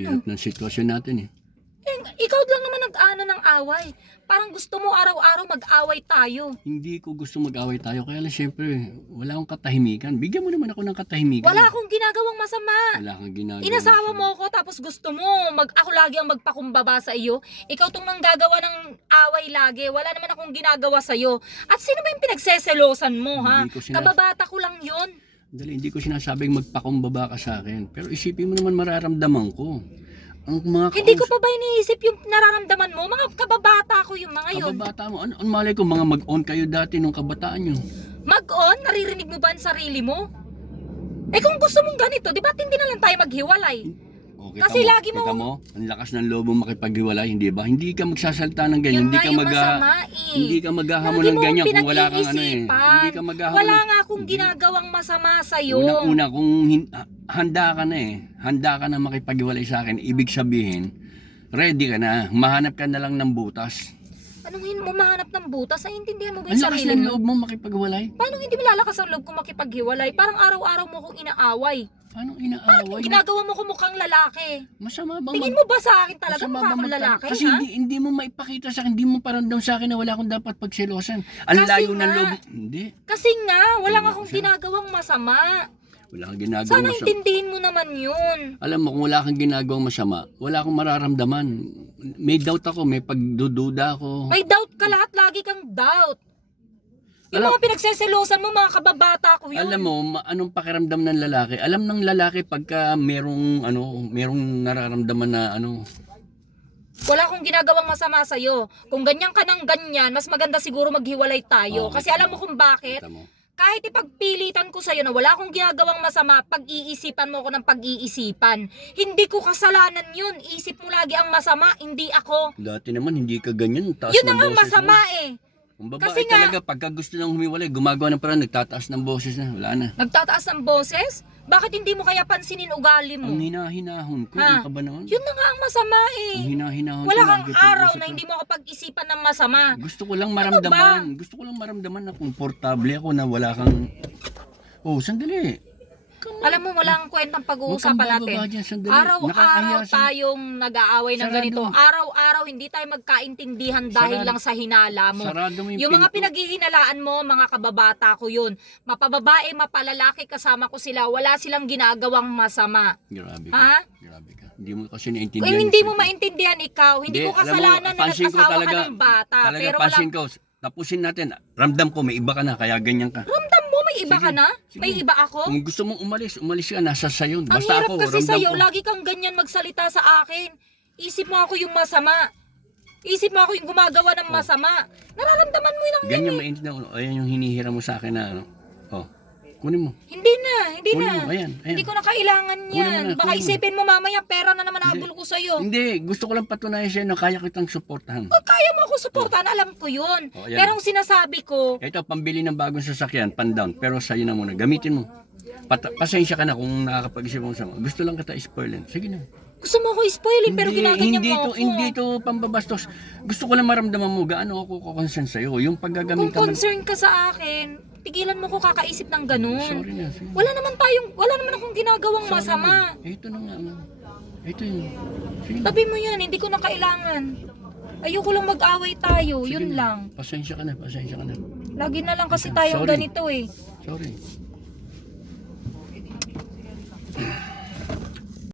Hirap ng sitwasyon natin eh. Ikaw lang naman nag-ano ng away. Parang gusto mo araw-araw mag-away tayo. Hindi ko gusto mag-away tayo, kaya lang syempre, wala akong katahimikan. Bigyan mo naman ako ng katahimikan. Wala akong ginagawang masama. Wala kang ginagawa. Inasawa mo ako tapos gusto mo ako lagi ang magpakumbaba sa iyo. Ikaw tong nanggagawa ng away lagi. Wala naman akong ginagawa sa iyo. At sino ba yung pinagseselosan mo, ha? Hindi ko Kababata ko lang 'yon. Dali, hindi ko sinasabing magpakumbaba ka sa akin. Pero isipin mo naman mararamdaman ko. Ang mga Hindi ko pa ba iniisip yung nararamdaman mo? Mga kababata ko yung mga yun. kababata mo. Ano malay ko, mga mag-on kayo dati nung kabataan nyo. Mag-on? Naririnig mo ba ang sarili mo? Eh kung gusto mong ganito, di ba't hindi na lang tayo maghiwalay? Okay, Kasi lagi mo- kita mo, ang lakas ng loob mo makipaghiwalay, hindi ba? Hindi ka magsasalta ng ganyan, Yun hindi nga ka yung masama hindi ka maghahamon Lagi ng mo ganyan kung wala kang ano eh. pinag-iisipan. Hindi ka maghahamon. Wala nga akong ginagawang masama sa'yo. Unang-una, kung handa ka na eh, handa ka na makipaghiwalay sa akin, ibig sabihin, ready ka na, mahanap ka na lang ng butas. Anong mo mahanap ng butas? Ay, intindihan mo ba Ang yung lakas sarili ng mo? loob mo makipaghiwalay. Paano hindi malalakas ang loob kung makipaghiwalay? Parang araw-araw mo kong inaaway. Paano inaaway? Ginagawa mo ko mukhang lalaki. Masama bang Tingin mo ba sa akin talaga masama mukha bang akong lalaki, Kasi ha? hindi mo maipakita sa akin, hindi mo paramdam sa akin na wala akong dapat pagselosan. Ang Kasi layo ng nga. loob. Hindi. Kasi nga, wala nga akong Siya. ginagawang masama. Wala kang ginagawang Sana masama. intindihin mo naman yun. Alam mo, kung wala kang ginagawang masama, wala akong mararamdaman. May doubt ako, may pagdududa ako. May doubt ka lahat, lagi kang doubt. Yung Alam- mga pinagseselosan mo, mga kababata ko yun. Alam mo, anong pakiramdam ng lalaki? Alam ng lalaki pagka merong nararamdaman na Wala akong ginagawang masama sa'yo. Kung ganyan ka ng ganyan, mas maganda siguro maghiwalay tayo. Oo, Kasi kita alam mo kung bakit? kita mo. Kahit ipagpilitan ko sa'yo na wala akong ginagawang masama, pag-iisipan mo ko ng pag-iisipan. Hindi ko kasalanan yun. Isip mo lagi ang masama, hindi ako. Dati naman hindi ka ganyan, taas Yun ng ang boses masama mo. eh. Ang babae Kasi nga- talaga, pagka gusto nang humiwalay, gumagawa ng parang nagtataas ng boses na, wala na. Nagtataas ng boses? Bakit hindi mo kaya pansinin ugali mo? Ang hinahinahon ko, Ha? di ka ba naman? Yun na nga ang masama eh. Ang hinahinahon Wala ko, kang lagi araw pag-usap na ko. hindi mo ako pag-isipan ng masama. Gusto ko lang maramdaman. Gusto ko lang maramdaman na komportable ako na wala kang... Oh, sandali. Alam mo, wala kang kwentang pag-uusapan Huwag kang natin. bababa dyan, sandali. Araw-araw Nakakahiya sa- tayong nag-aaway ng Sarado. ganito. Araw-araw hindi tayo magkaintindihan dahil Sarado. lang sa hinala mo. Sarado mo Yung mga pinto. pinaghihinalaan mo, mga kababata ko yun. Mapababae, mapalalaki, kasama ko sila. Wala silang ginagawang masama. Grabe ka. Ha? Grabe ka. Hindi mo kasi Kung naintindihan. hindi yung mo salita. maintindihan ikaw, hindi ko alam mo, kasalanan na pansin ko nag-asawa talaga, ka ng bata. Talaga, Pero wala, pansin ko. Tapusin natin. Ramdam ko, may iba ka na, kaya ganyan ka. ramdam mo, may iba Sige, ka na? sige. May iba ako? Kung gusto mong umalis ka, nasa sayo. Ang Basta hirap ako, kasi ramdam sa'yo, ko. lagi kang ganyan magsalita sa akin. Isip mo ako yung masama. Isip mo ako yung gumagawa ng masama. Nararamdaman mo lang Ganyan yan eh. maintindihan ko. Ayan yung hinihira mo sa akin na Oh, kunin mo. Hindi na, hindi Kunin na. mo, ayan, ayan. Hindi ko na kailangan Kunin mo yan. na, Baka kunin mo. isipin mo mamaya pera na naman Hindi. habol ko sa'yo. Hindi, gusto ko lang patunayan sa'yo na kaya kitang suportahan. O, kaya mo ako suportahan, alam ko yun. Oh, ayan. Pero ang sinasabi ko, Ito, pambili ng bagong sasakyan, pan-down. Pero sa'yo na muna, gamitin mo. Pasensya ka na kung nakakapag-isip mo sa gusto lang kita spoilin. Sige na. gusto mo ako spoilin pero ginaganyan hindi mo to, ako. hindi to pambabastos. Gusto ko lang maramdaman mo gaano ako concern sa'yo. Yung Kung paggagamit ka man. concern ka sa akin, tigilan mo ko kakaisip ng ganun. Sorry na. Sige. Wala naman akong ginagawang masama. Ito na nga. Ito yun. Sige na. Tabi mo yan, hindi ko na kailangan. Ayoko lang mag-away tayo, Sige yun na. lang. Pasensya ka na. Lagi na lang kasi Sorry. tayong ganito eh. Sorry.